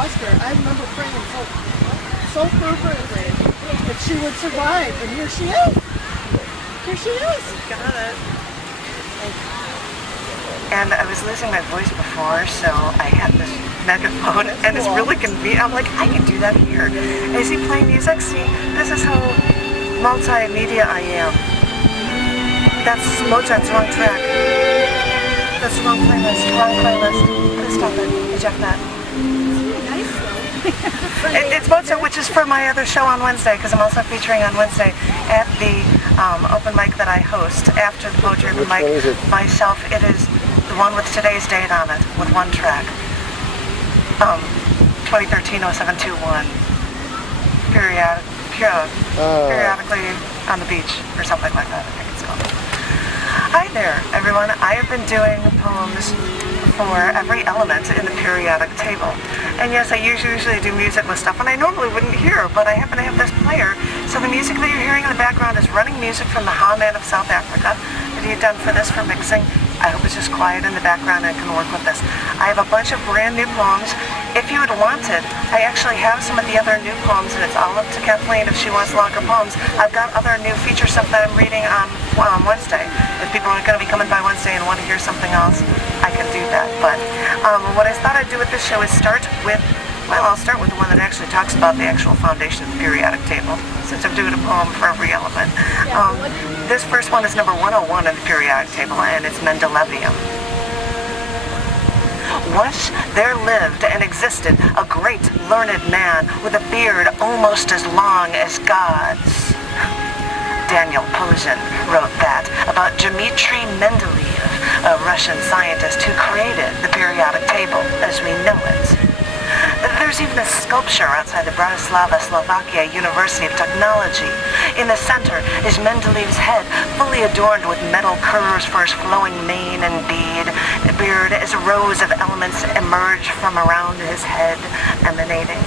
lost her, I remember praying so fervently that she would survive, and here she is. Here she is. Got it. And I was losing my voice before, so I had this megaphone, and it's really convenient. I'm like, I can do that here. Is he playing music? See, this is how multimedia I am. That's Mozart's wrong track. That's the wrong playlist. Wrong playlist. Please stop it. Eject that. It's Mozart, which is for my other show on Wednesday, because I'm also featuring on Wednesday at the open mic that I host after the poetry open mic myself. It is the one with today's date on it, with one track. 2013-0721. Periodically on the beach, or something like that, I think it's called. Hi there, everyone. I have been doing poems for every element in the periodic table. And yes, I usually do music with stuff, and I normally wouldn't hear, but I happen to have this player. So the music that you're hearing in the background is running music from the Ha-Man of South Africa that he had done for this for mixing. I hope it's just quiet in the background and I can work with this. I have a bunch of brand new poems. If you had wanted, I actually have some of the other new poems, and it's all up to Kathleen if she wants longer poems. I've got other new feature stuff that I'm reading on Wednesday. If people are going to be coming by Wednesday and want to hear something else, I can do that. But what I thought I'd do with this show is start with, well, I'll start with the one that actually talks about the actual foundation of the periodic table, since I'm doing a poem for every element. This first one is number 101 in the periodic table, and it's Mendelevium. Once there lived and existed a great learned man with a beard almost as long as God's. Daniel Pozin wrote that about Dmitri Mendeleev, a Russian scientist who created the periodic table as we know it. There's even a sculpture outside the Bratislava, Slovakia University of Technology. In the center is Mendeleev's head, fully adorned with metal curves for his flowing mane and beard as rows of elements emerge from around his head, emanating.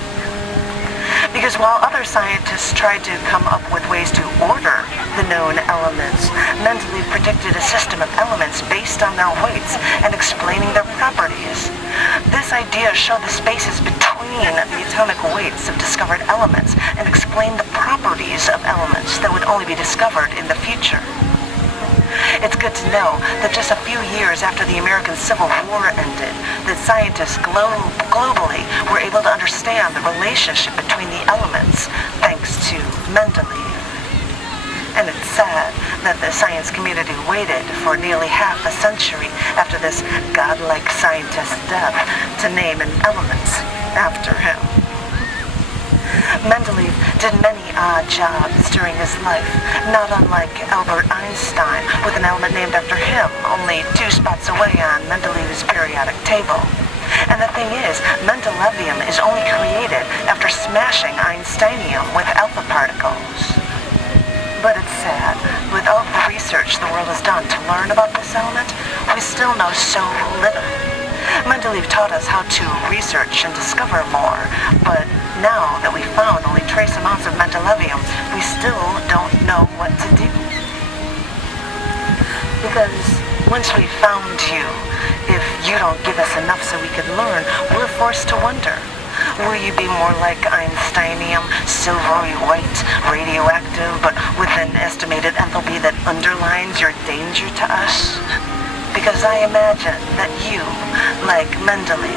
Because while other scientists tried to come up with ways to order the known elements, Mendeleev predicted a system of elements based on their weights and explaining their properties. This idea showed the spaces between the atomic weights of discovered elements and explained the properties of elements that would only be discovered in the future. It's good to know that just a few years after the American Civil War ended, that scientists globally were able to understand the relationship between the elements thanks to Mendeleev. And it's sad that the science community waited for nearly half a century after this godlike scientist's death to name an element after him. Mendeleev did many odd jobs during his life, not unlike Albert Einstein, with an element named after him, only 2 spots away on Mendeleev's periodic table. And the thing is, Mendelevium is only created after smashing Einsteinium with alpha particles. But it's sad, with all the research the world has done to learn about this element, we still know so little. Mendeleev taught us how to research and discover more, but now that we've found only trace amounts of Mendelevium, we still don't know what to do. Because once we've found you, if you don't give us enough so we can learn, we're forced to wonder. Will you be more like Einsteinium, silvery white, radioactive, but with an estimated enthalpy that underlines your danger to us? Because I imagine that you, like Mendeleev,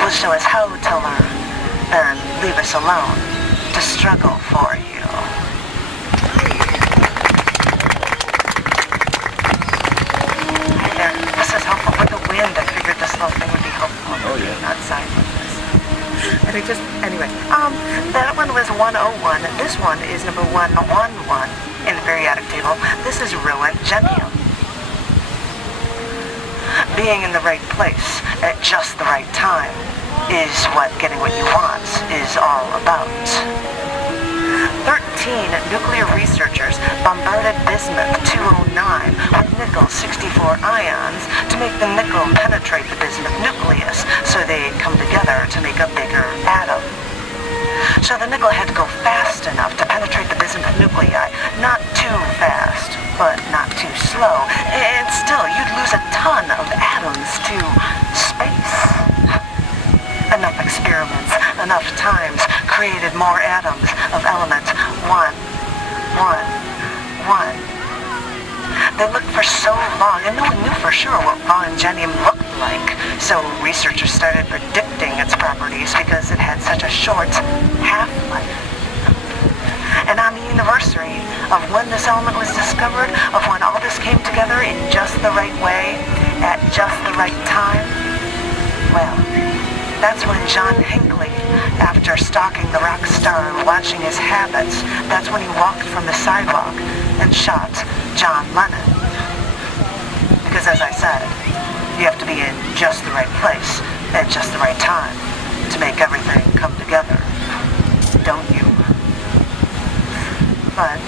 will show us how to learn, and leave us alone to struggle for you. Hi there. This is helpful. With the wind, I figured this little thing would be helpful. Oh, yeah. Outside like this. And anyway, that one was 101. This one is number 111 in the periodic table. This is ruined genium. Being in the right place at just the right time is what getting what you want is all about. 13 nuclear researchers bombarded bismuth-209 with nickel-64 ions to make the nickel penetrate the bismuth nucleus so they come together to make a bigger atom. So the nickel had to go fast enough to penetrate the bismuth nuclei, not too fast, but not too slow, and still you'd lose a ton of atoms to space. Enough experiments enough times created more atoms of element 1, 1, 1. They looked for so long, and no one knew for sure what raw ingenium looked like. So researchers started predicting its properties because it had such a short half-life. And on the anniversary of when this element was discovered, of when all this came together in just the right way, at just the right time, well, that's when John Hinckley, after stalking the rock star and watching his habits, that's when he walked from the sidewalk and shot John Lennon. Because as I said, you have to be in just the right place at just the right time to make everything come together, don't you? But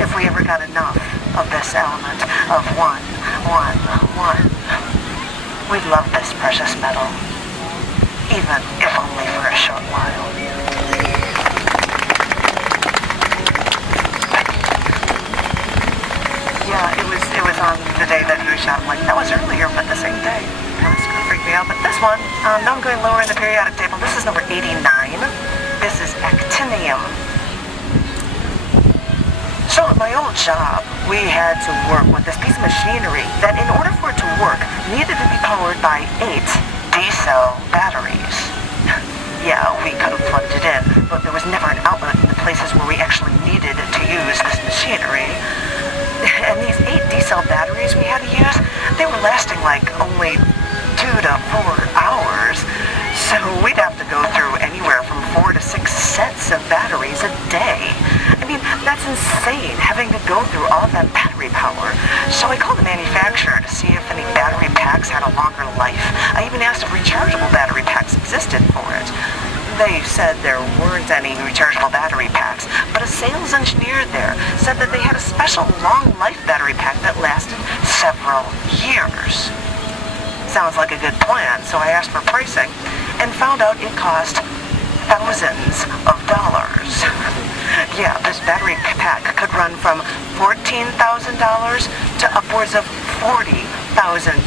if we ever got enough of this element of 1, 1, 1, we'd love this precious metal, even if only for a short while. Yeah, it was on the day that he was shot. Like, that was earlier, but the same day. It was going to freak me out. But this one, now I'm going lower in the periodic table. This is number 89. This is actinium. So at my old job, we had to work with this piece of machinery that, in order for it to work, needed to be powered by 8 D-cell batteries. Yeah, we could have plugged it in, but there was never an outlet in the places where we actually needed to use this machinery. And these 8 D-cell batteries we had to use, they were lasting like only 2 to 4 hours. So we'd have to go through anywhere from 4 to 6 sets of batteries a day. I mean, that's insane, having to go through all of that battery power. So I called the manufacturer to see if any battery packs had a longer life. I even asked if rechargeable battery packs existed for it. They said there weren't any rechargeable battery packs, but a sales engineer there said that they had a special long life battery pack that lasted several years. Sounds like a good plan, so I asked for pricing and found out it cost thousands of dollars. Yeah, this battery pack could run from $14,000 to upwards of $40,000.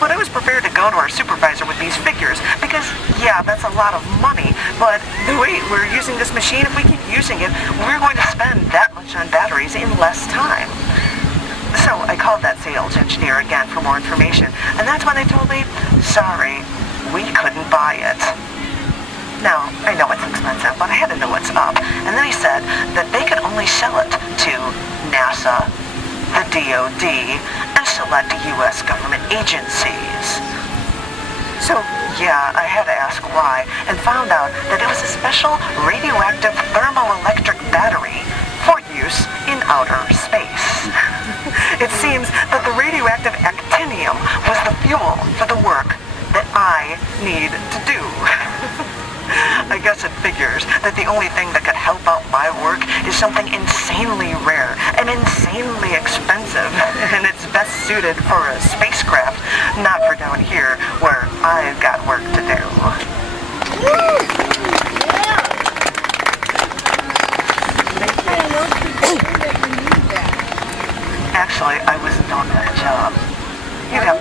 But I was prepared to go to our supervisor with these figures because, yeah, that's a lot of money, but the way we're using this machine, if we keep using it, we're going to spend that much on batteries in less time. So I called that sales engineer again for more information, and that's when they told me, sorry, we couldn't buy it. Now, I know it's expensive, but I had to know what's up. And then he said that they could only sell it to NASA, the DOD, and select U.S. government agencies. So, yeah, I had to ask why, and found out that it was a special radioactive thermoelectric battery for use in outer space. It seems that the radioactive actinium was the fuel for the work that I need to do. I guess it figures that the only thing that could help out my work is something insanely rare and insanely expensive, and it's best suited for a spacecraft, not for down here where I've got work to do. Woo! Yeah! I love to hear that you need that. Actually, I wasn't on that job. You'd have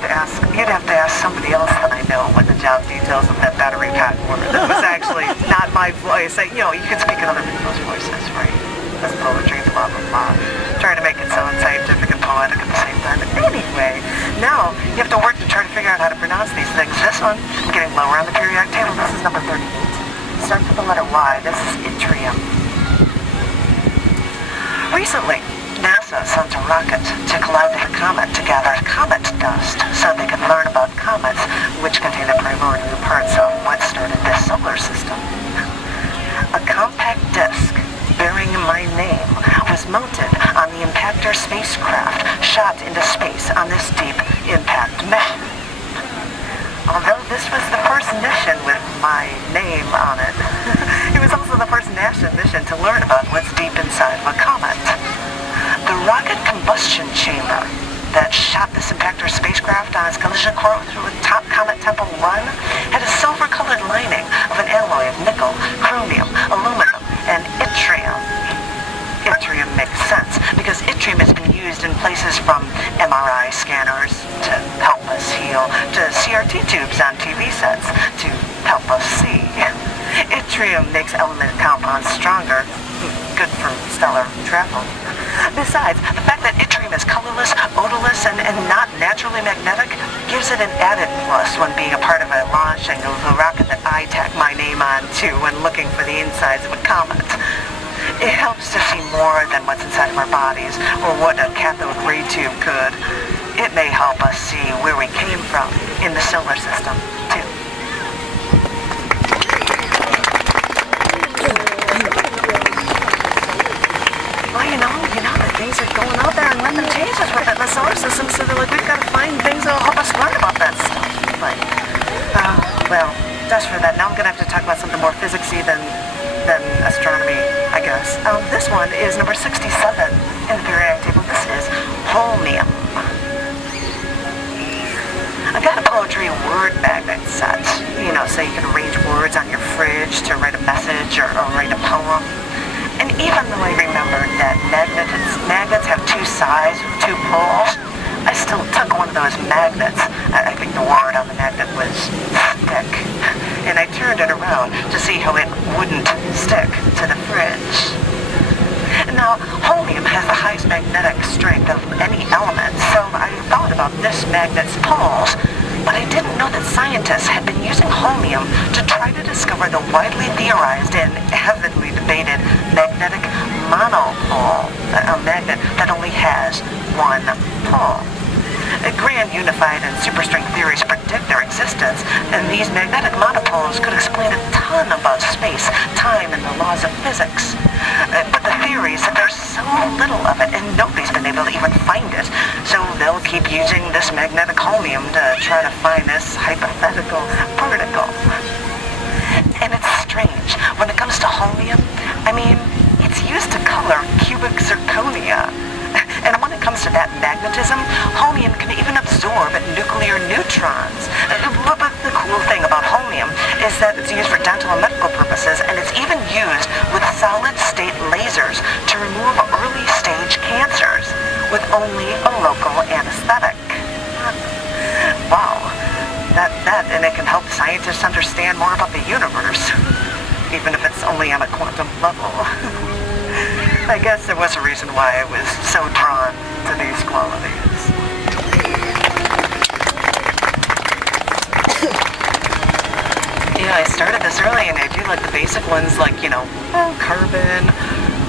to ask somebody else that I know what the job details of that battery pack were. That was actually not my voice. You know, you can speak in other people's voices, right? That's poetry, blah, blah, blah. Trying to make it sound scientific and poetic at the same time. But anyway, now you have to work to try to figure out how to pronounce these things. This one, I'm getting lower on the periodic table. This is number 38. Starts with the letter Y. This is yttrium. Recently, NASA sent a rocket to collide with a comet to gather comet dust so they could learn about comets, which contain the primordial parts of what started this solar system. A compact disc bearing my name was mounted on the Impactor spacecraft shot into space on this deep impact mission. Although this was the first mission with my name on it, it was also the first NASA mission to learn about what's deep inside of a comet. The rocket combustion chamber that shot this Impactor spacecraft on its collision course with Top Comet Tempel 1 had a silver-colored lining of an alloy of nickel, chromium, aluminum, and yttrium. Yttrium makes sense because yttrium has been used in places from MRI scanners to help us heal, to CRT tubes on TV sets to help us see. yttrium makes element compounds stronger. Good for stellar travel. Besides, the fact that yttrium is colorless, odorless, and not naturally magnetic gives it an added plus when being a part of a launching of a rocket that I tack my name on to when looking for the insides of a comet. It helps to see more than what's inside of our bodies, or what a cathode ray tube could. It may help us see where we came from in the solar system, too. Well, things are going out there and nothing changes with it in the solar system, so they're like, we've got to find things that'll help us learn about that stuff. But, well, just for that, now I'm going to have to talk about something more physicsy than astronomy, I guess. This one is number 67 in the periodic table. This is holmium. I got a poetry word magnet set, so you can arrange words on your fridge to write a message or write a poem. And even though I remembered that magnets have two sides with two poles, I still took one of those magnets. I think the word on the magnet was stick. And I turned it around to see how it wouldn't stick to the fridge. Now, holmium has the highest magnetic strength of any element, so I thought about this magnet's poles, but I didn't know that scientists had been using holmium to try to discover the widely theorized and avidly debated magnetic monopole, a magnet that only has one pole. Grand unified and superstring theories predict their existence, and these magnetic monopoles could explain a ton about space, time, and the laws of physics. But the theory is that there's so little of it, and nobody's been able to even find it, so they'll keep using this magnetic holmium to try to find this hypothetical particle. And it's strange, when it comes to holmium, it's used to color cubic zirconia. And when it comes to that magnetism, holmium can even absorb nuclear neutrons. But the cool thing about holmium is that it's used for dental and medical purposes, and it's even used with solid-state lasers to remove early-stage cancers with only a local anesthetic. Wow. And it can help scientists understand more about the universe, even if it's only on a quantum level. I guess there was a reason why I was so drawn to these qualities. I started this early, and I do like the basic ones, like, carbon,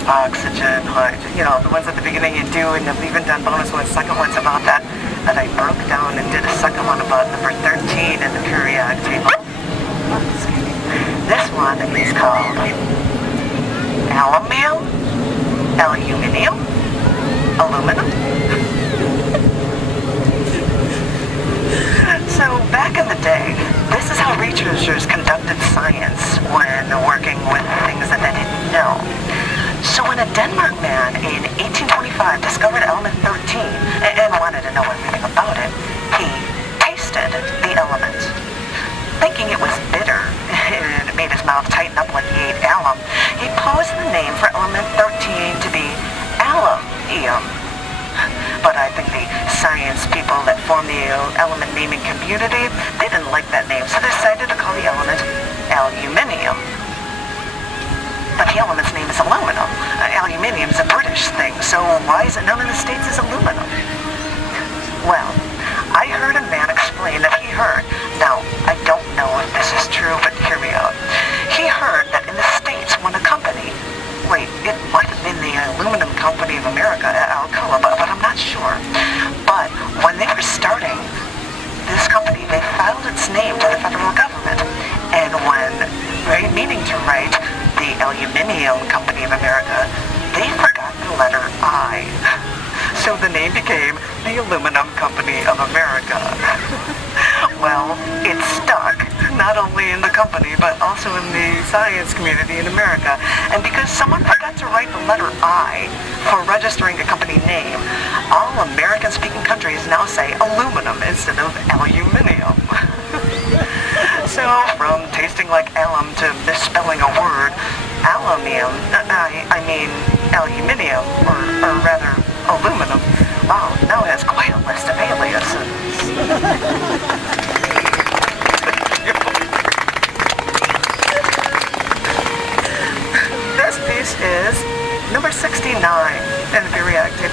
oxygen, hydrogen, the ones at the beginning you do, and I've even done bonus ones, second ones about that, and I broke down and did a second one about number 13 in the periodic table. This one is called aluminium, aluminum. So back in the day, this is how researchers conducted science when working with things that they didn't know. So when a Denmark man in 1825 discovered element 13 and wanted to know everything about it, he tasted the element. Thinking it was bitter, and it made his mouth tighten up when he ate alum, he posed the name for element 13 to be alumnium. But I think the science people that formed the element naming community, they didn't like that name, so they decided to call the element aluminium. But the element's name is aluminum. Aluminium is a British thing, so why is it known in the States as aluminum? Well, I heard a man explain that he heard, now, I don't know if this is true, but hear me out. He heard that in the States, when a company, it might have been the Aluminum Company of America, Alcoa, but I'm not sure. But when they were starting this company, they filed its name to the federal government. And when meaning to write the Aluminium Company of America, they forgot the letter I. So the name became the Aluminum Company of America. Well, it stuck, not only in the company, but also in the science community in America. And because someone forgot to write the letter I for registering a company name, all American-speaking countries now say aluminum instead of aluminium. So, from tasting like alum to misspelling a word, aluminium, aluminium, or rather, aluminum, wow, now it has quite a list of aliases.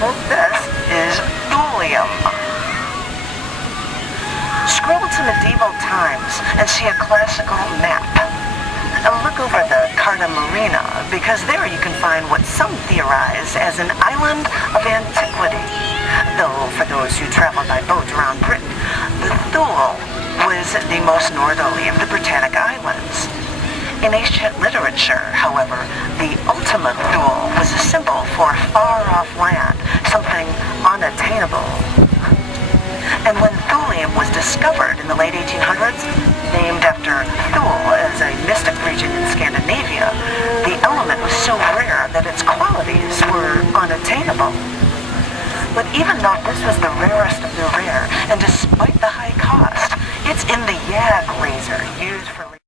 This is thulium. Scroll to medieval times and see a classical map. Look over the Carta Marina, because there you can find what some theorize as an island of antiquity. Though, for those who travel by boat around Britain, the Thule was the most northerly of the Britannic Islands. In ancient literature, however, the ultimate Thule was a symbol for far-off land, something unattainable. And when thulium was discovered in the late 1800s, named after Thule as a mystic region in Scandinavia, the element was so rare that its qualities were unattainable. But even though this was the rarest of the rare, and despite the high cost, it's in the YAG laser used for